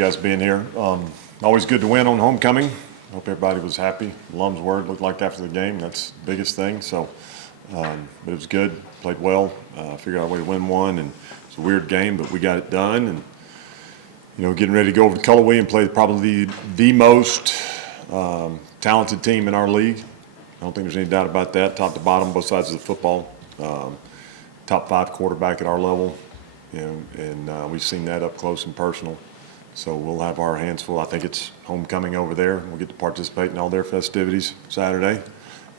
guys being here. Always good to win on homecoming. Hope everybody was happy. Lum's word looked like after the game. That's the biggest thing. So, but it was good. Played well. Figured out a way to win one, and it's a weird game, but we got it done. And getting ready to go over to Cullowhee and play probably the most talented team in our league. I don't think there's any doubt about that. Top to bottom, both sides of the football. Top 5 quarterback at our level. And we've seen that up close and personal. So we'll have our hands full. I think it's homecoming over there. We'll get to participate in all their festivities Saturday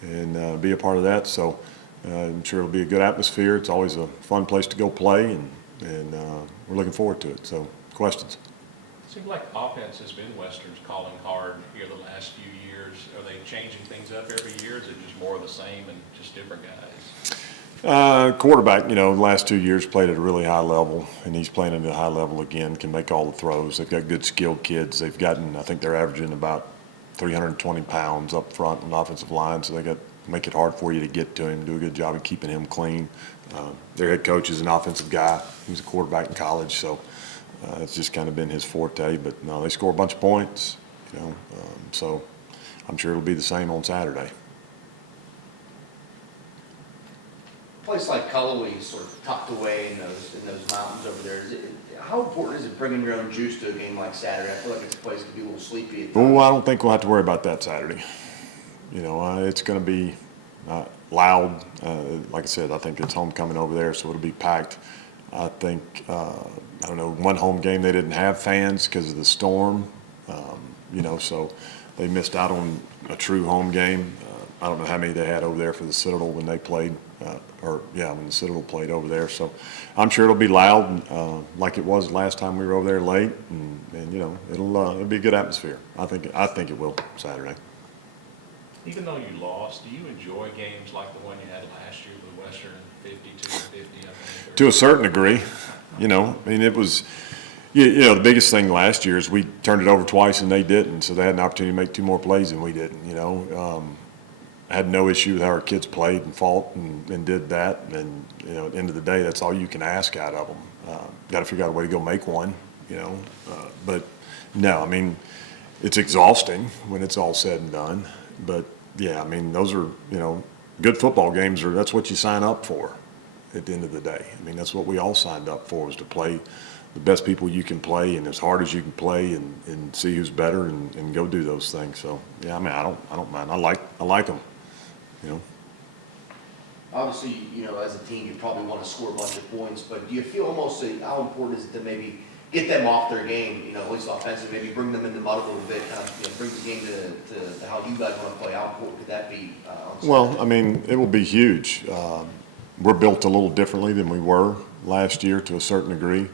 and be a part of that. So I'm sure it'll be a good atmosphere. It's always a fun place to go play, and we're looking forward to it. So, questions? It seems like offense has been Western's calling hard here the last few years. Are they changing things up every year? Is it just more of the same and just different guys? Quarterback, the last 2 years played at a really high level, and he's playing at a high level again, can make all the throws. They've got good skilled kids. They've gotten, I think they're averaging about 320 pounds up front on the offensive line, so they got to make it hard for you to get to him, do a good job of keeping him clean. Their head coach is an offensive guy. He was a quarterback in college, so it's just kind of been his forte. But no, they score a bunch of points, so I'm sure it'll be the same on Saturday. A place like Cullowhee, sort of tucked away in those mountains over there. How important is it bringing your own juice to a game like Saturday? I feel like it's a place that can be a little sleepy at times. Oh, I don't think we'll have to worry about that Saturday. It's going to be loud. Like I said, I think it's homecoming over there, so it'll be packed. I think, I don't know, one home game they didn't have fans because of the storm, so they missed out on a true home game. I don't know how many they had over there for the Citadel when they played, when the Citadel played over there. So I'm sure it'll be loud like it was last time we were over there late, and it'll be a good atmosphere. I think it will Saturday. Even though you lost, do you enjoy games like the one you had last year with Western 52-50? I think, to a certain degree, it was. The biggest thing last year is we turned it over twice and they didn't, so they had an opportunity to make 2 more plays than we didn't. I had no issue with how our kids played and fought and did that. And, at the end of the day, that's all you can ask out of them. Got to figure out a way to go make one, But, no, it's exhausting when it's all said and done. But, those are, good football games that's what you sign up for at the end of the day. That's what we all signed up for, was to play the best people you can play and as hard as you can play and see who's better and go do those things. So, I don't mind. I like them. Obviously, as a team, you probably want to score a bunch of points, but do you feel almost how important is it to maybe get them off their game, at least offensively, maybe bring them in the mud a little bit, kind of, bring the game to how you guys want to play? How important could that be? Well, it will be huge. We're built a little differently than we were last year to a certain degree.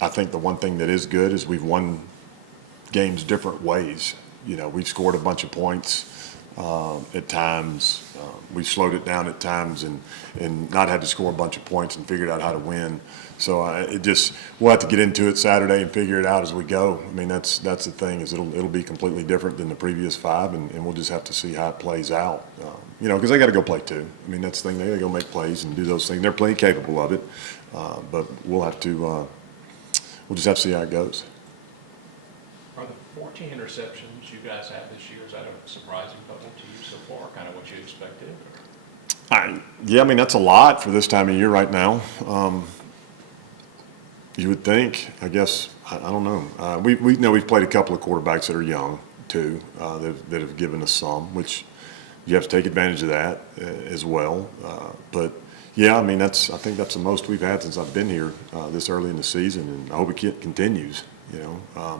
I think the one thing that is good is we've won games different ways. We've scored a bunch of points at times. We've slowed it down at times and not had to score a bunch of points and figured out how to win. So we'll have to get into it Saturday and figure it out as we go. That's the thing, is it'll be completely different than the previous 5, and we'll just have to see how it plays out. Because they got to go play too. That's the thing, they got to go make plays and do those things. They're plenty capable of it, but we'll just have to see how it goes. Are the 14 interceptions you guys have this year, is that a surprising couple to you so far, kind of what you expected? That's a lot for this time of year right now. You would think, I guess, I don't know. We know we've played a couple of quarterbacks that are young too, that have given us some, which you have to take advantage of that as well. But yeah, I think that's the most we've had since I've been here this early in the season, and I hope it continues.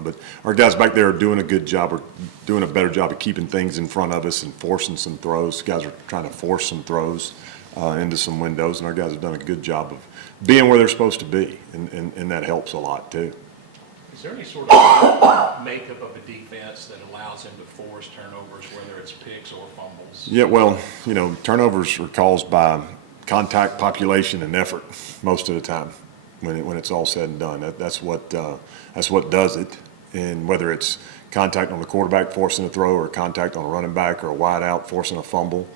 But our guys back there are doing a good job, or doing a better job of keeping things in front of us and forcing some throws. Guys are trying to force some throws into some windows, and our guys have done a good job of being where they're supposed to be, and that helps a lot too. Is there any sort of makeup of a defense that allows them to force turnovers, whether it's picks or fumbles? Yeah, well, turnovers are caused by contact, population, and effort most of the time. When it's all said and done, that's what does it. And whether it's contact on the quarterback forcing a throw, or contact on a running back, or a wide out forcing a fumble,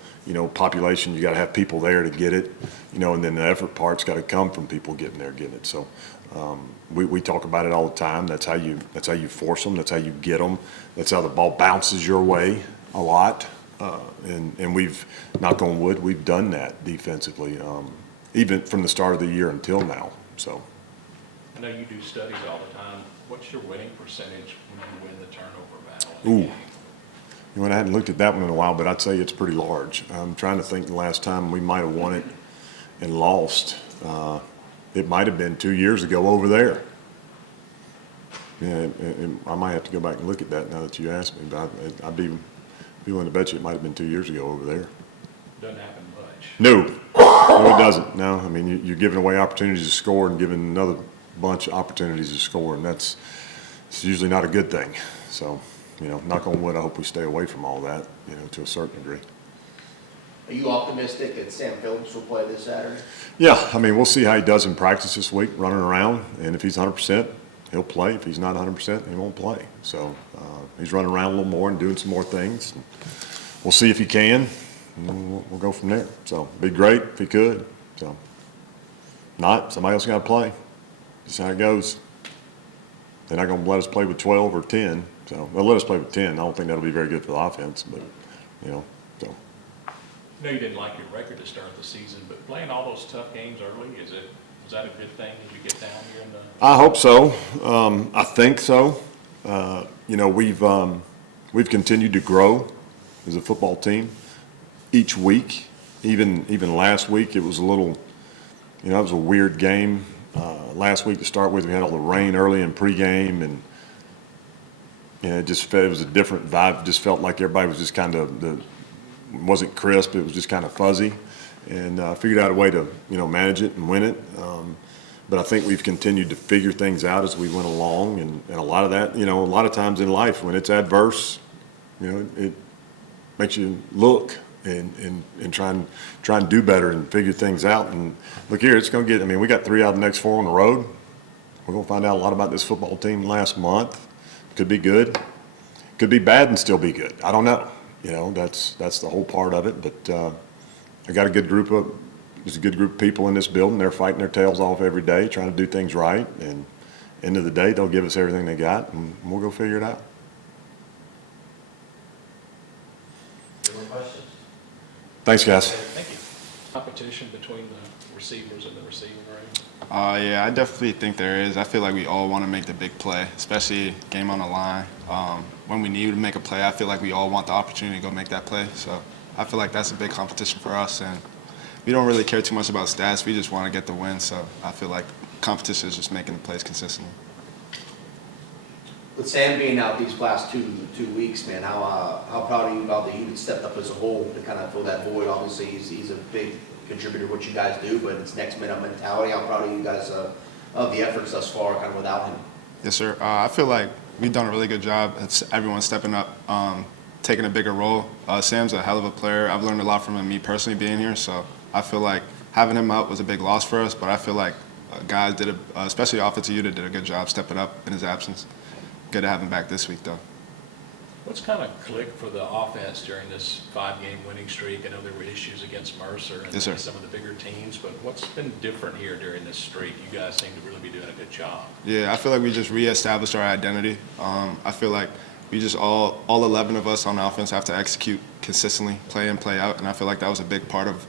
population, you got to have people there to get it, and then the effort part's got to come from people getting there, getting it. So We talk about it all the time. That's how you force them. That's how you get them. That's how the ball bounces your way a lot. And we've, knock on wood, we've done that defensively, even from the start of the year until now. So. I know you do studies all the time. What's your winning percentage when you win the turnover battle? Ooh. You know, I hadn't looked at that one in a while, but I'd say it's pretty large. I'm trying to think the last time we might have won it and lost. It might have been 2 years ago over there. Yeah, I might have to go back and look at that now that you asked me, but I'd be willing to bet you it might have been 2 years ago over there. Doesn't happen much. No, no, it doesn't. No, I mean, you're giving away opportunities to score and giving another bunch of opportunities to score, and it's usually not a good thing. So, you know, knock on wood, I hope we stay away from all that, you know, to a certain degree. Are you optimistic that Sam Phillips will play this Saturday? Yeah, I mean, we'll see how he does in practice this week, running around, and if he's 100%, he'll play. If he's not 100%, he won't play. So he's running around a little more and doing some more things. We'll see if he can, and we'll go from there. So it'd be great if he could. So not, somebody else got to play. That's how it goes. They're not going to let us play with 12 or 10. So they'll let us play with 10. I don't think that'll be very good for the offense, but, you know, so. I know you didn't like your record to start the season, but playing all those tough games early, is that a good thing as you get down here in the? I hope so. I think so. You know, we've continued to grow as a football team each week. Even last week, it was a little, you know, it was a weird game. Last week to start with, we had all the rain early in pregame, and you know, it was a different vibe. It just felt like everybody was just kind of wasn't crisp. It was just kind of fuzzy, and figured out a way to, you know, manage it and win it. But I think we've continued to figure things out as we went along, and a lot of that, you know, a lot of times in life when it's adverse, you know, it makes you look and try and do better and figure things out. And look here, it's going to get, I mean, we got 3 out of the next 4 on the road. We're going to find out a lot about this football team last month. Could be good, could be bad and still be good. I don't know. You know, that's the whole part of it. But I got there's a good group of people in this building. They're fighting their tails off every day, trying to do things right. And end of the day, they'll give us everything they got, and we'll go figure it out. Any more questions? Thanks, guys. Thank you. Competition between the receivers and the receiving room? Yeah, I definitely think there is. I feel like we all want to make the big play, especially game on the line. When we need to make a play, I feel like we all want the opportunity to go make that play. So I feel like that's a big competition for us, and we don't really care too much about stats. We just want to get the win. So I feel like competition is just making the plays consistently. With Sam being out these last two weeks, man, how proud are you about the unit stepped up as a whole to kind of fill that void? Obviously, he's a big contributor to what you guys do, but it's next man up mentality. How proud are you guys of the efforts thus far, kind of without him? Yes, sir. I feel like we've done a really good job. It's everyone stepping up, taking a bigger role. Sam's a hell of a player. I've learned a lot from him, me personally being here. So I feel like having him out was a big loss for us, but I feel like guys especially the offensive unit, did a good job stepping up in his absence. Good to have him back this week, though. What's kind of clicked for the offense during this 5-game winning streak? I know there were issues against Mercer and Yes, sir. some of the bigger teams, but what's been different here during this streak? You guys seem to really be doing a good job. Yeah, I feel like we just reestablished our identity. I feel like we just all 11 of us on the offense have to execute consistently, play in, play out, and I feel like that was a big part of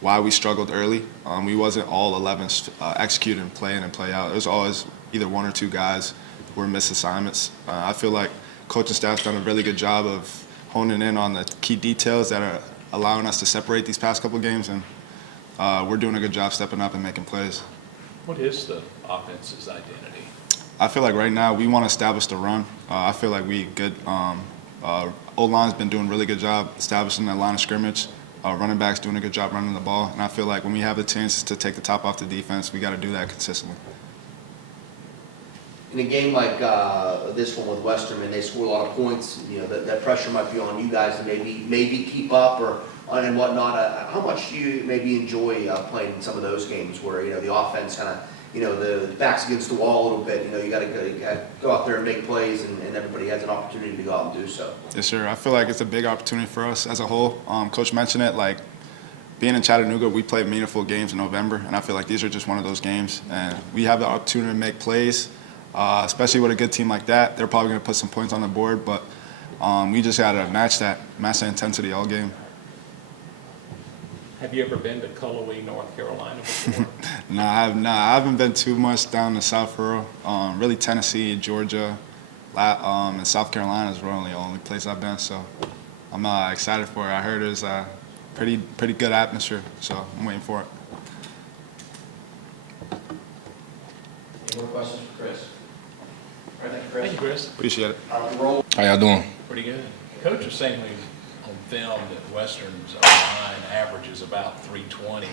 why we struggled early. We wasn't all 11 executing, play in, and play out. There was always either 1 or 2 guys who were missed assignments. I feel like coaching staff's done a really good job of honing in on the key details that are allowing us to separate these past couple of games, and we're doing a good job stepping up and making plays. What is the offense's identity? I feel like right now we want to establish the run. I feel like we good. O-line's been doing a really good job establishing that line of scrimmage. Running backs doing a good job running the ball, and I feel like when we have the chance to take the top off the defense, we got to do that consistently. In a game like this one with Western, and they score a lot of points, you know, that pressure might be on you guys to maybe keep up or and whatnot. How much do you maybe enjoy playing in some of those games where, you know, the offense kind of, you know, the back's against the wall a little bit, you know, you got to go out there and make plays, and everybody has an opportunity to go out and do so. Yes, sir. I feel like it's a big opportunity for us as a whole. Coach mentioned it, like being in Chattanooga, we play meaningful games in November, and I feel like these are just one of those games. And we have the opportunity to make plays, especially with a good team like that. They're probably going to put some points on the board, but we just got to match that intensity all game. Have you ever been to Cullowhee, North Carolina before? No, I have not. I haven't been too much down to South Rural. Really, Tennessee, Georgia, and South Carolina is really the only place I've been. So I'm excited for it. I heard it's pretty good atmosphere, so I'm waiting for it. Any more questions for Chris? All right, thank you, Thank you, Chris. Appreciate it. Roll. How y'all doing? Pretty good. Coach was saying on film that Western's O-line averages about 320.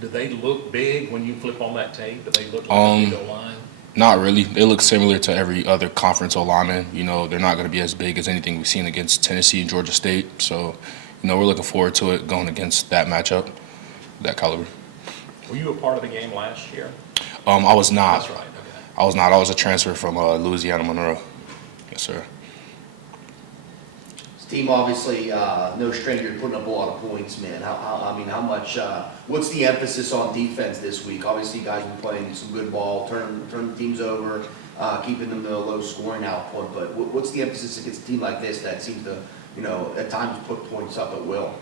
Do they look big when you flip on that tape? Do they look like a big O-line? Not really. They look similar to every other conference O-lineman. You know, they're not going to be as big as anything we've seen against Tennessee and Georgia State. So, you know, we're looking forward to it going against that matchup, that caliber. Were you a part of the game last year? I was not. That's right. Okay. I was not. I was a transfer from Louisiana Monroe. Yes, sir. This team obviously no stranger to putting up a lot of points, man. How much? What's the emphasis on defense this week? Obviously, you guys have been playing some good ball, turning teams over, keeping them to a low scoring output. But what's the emphasis against a team like this that seems to, you know, at times put points up at will?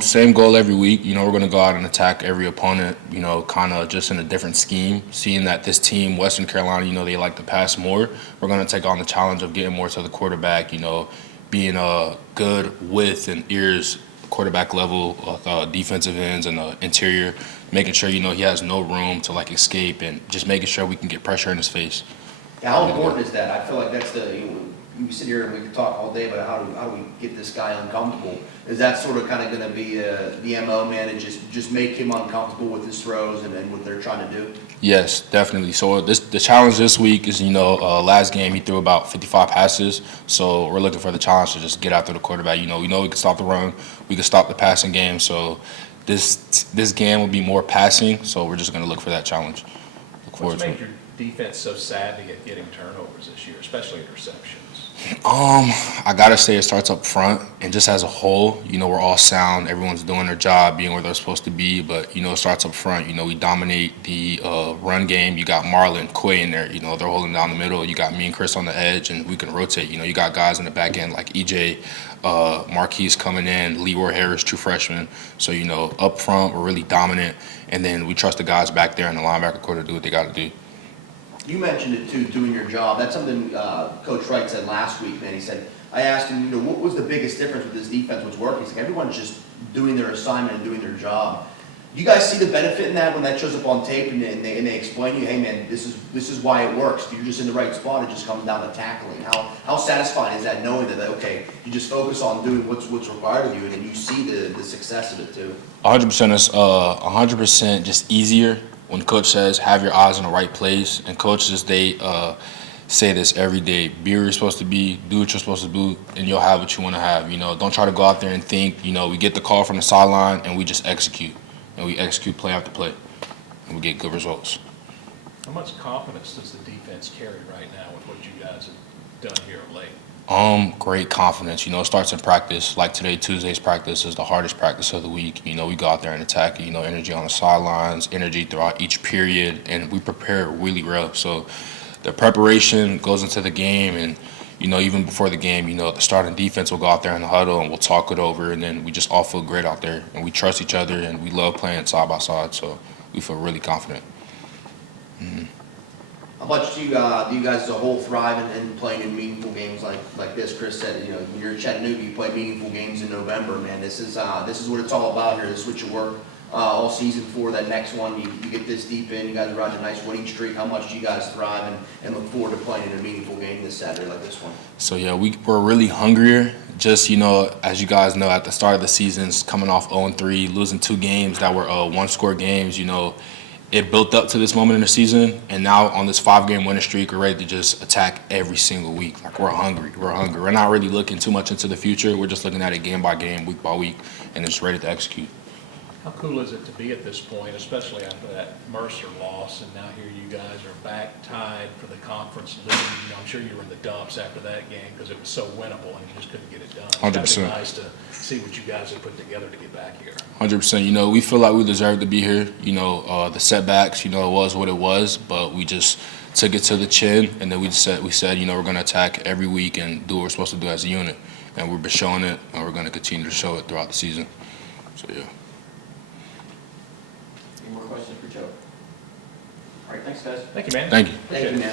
Same goal every week. You know, we're going to go out and attack every opponent, you know, kind of just in a different scheme. Seeing that this team, Western Carolina, you know, they like to pass more. We're going to take on the challenge of getting more to the quarterback, you know, being good with and ears quarterback level defensive ends and interior, making sure, you know, he has no room to, like, escape and just making sure we can get pressure in his face. Yeah, how important is that? I feel like that's we sit here and we can talk all day about how do we get this guy uncomfortable. Is that sort of kind of going to be the MO, man, and just make him uncomfortable with his throws and what they're trying to do? Yes, definitely. So the challenge this week is, you know, last game he threw about 55 passes. So we're looking for the challenge to just get after the quarterback. You know we can stop the run, we can stop the passing game. So this game will be more passing. So we're just going to look for that challenge. Look forward What's to made it. your defense so savvy at getting turnovers this year, especially interceptions? I gotta say it starts up front, and just as a whole, you know, we're all sound. Everyone's doing their job, being where they're supposed to be. But you know, it starts up front. You know, we dominate the run game. You got Marlon, Quay in there. You know, they're holding down the middle. You got me and Chris on the edge, and we can rotate. You know, you got guys in the back end like EJ, Marquise coming in, Leroy Harris, true freshman. So you know, up front, we're really dominant, and then we trust the guys back there in the linebacker core to do what they got to do. You mentioned it too, doing your job. That's something Coach Wright said last week, man. He said, I asked him, you know, what was the biggest difference with this defense, what's working? He's like, everyone's just doing their assignment and doing their job. You guys see the benefit in that when that shows up on tape and they explain to you, hey man, this is why it works. You're just in the right spot. It just comes down to tackling. How satisfying is that, knowing that okay, you just focus on doing what's required of you, and then you see the success of it too. 100%. It's 100% just easier when coach says have your eyes in the right place. And coaches, they say this every day: be where you're supposed to be, do what you're supposed to do, and you'll have what you want to have. You know, don't try to go out there and think, you know, we get the call from the sideline and we just execute. And we execute play after play, and we get good results. How much confidence does the defense carry right now with what you guys have done here of late? Great confidence. You know, it starts in practice. Like today, Tuesday's practice is the hardest practice of the week. You know, we go out there and attack it. You know, energy on the sidelines, energy throughout each period, and we prepare really well. So the preparation goes into the game, and, you know, even before the game, you know, the starting defense will go out there in the huddle and we'll talk it over, and then we just all feel great out there, and we trust each other, and we love playing side by side, so we feel really confident. Mm-hmm. How much do you guys as a whole thrive in playing in meaningful games like this? Chris said, you know, when you're at Chattanooga, you play meaningful games in November, man. This is what it's all about here. This is what you work all season for. That next one, you get this deep in, you guys are riding a nice winning streak. How much do you guys thrive and look forward to playing in a meaningful game this Saturday like this one? So, yeah, we're really hungrier. Just, you know, as you guys know, at the start of the seasons, coming off 0-3, losing 2 games that were one-score games, you know, it built up to this moment in the season, and now on this 5-game winning streak, we're ready to just attack every single week. Like, we're hungry. We're not really looking too much into the future. We're just looking at it game by game, week by week, and just ready to execute. How cool is it to be at this point, especially after that Mercer loss, and now here you guys are back tied for the conference lead? You know, I'm sure you were in the dumps after that game because it was so winnable and you just couldn't get it done. It's gotta be 100%. nice to see what you guys have put together to get back here. 100%. You know, we feel like we deserve to be here. You know, the setbacks, you know, it was what it was, but we just took it to the chin, and then we said, you know, we're going to attack every week and do what we're supposed to do as a unit. And we've been showing it, and we're going to continue to show it throughout the season. So, yeah. Any more questions for Joe? All right, thanks, guys. Thank you, man. Thank you. Appreciate Thank you, it. man.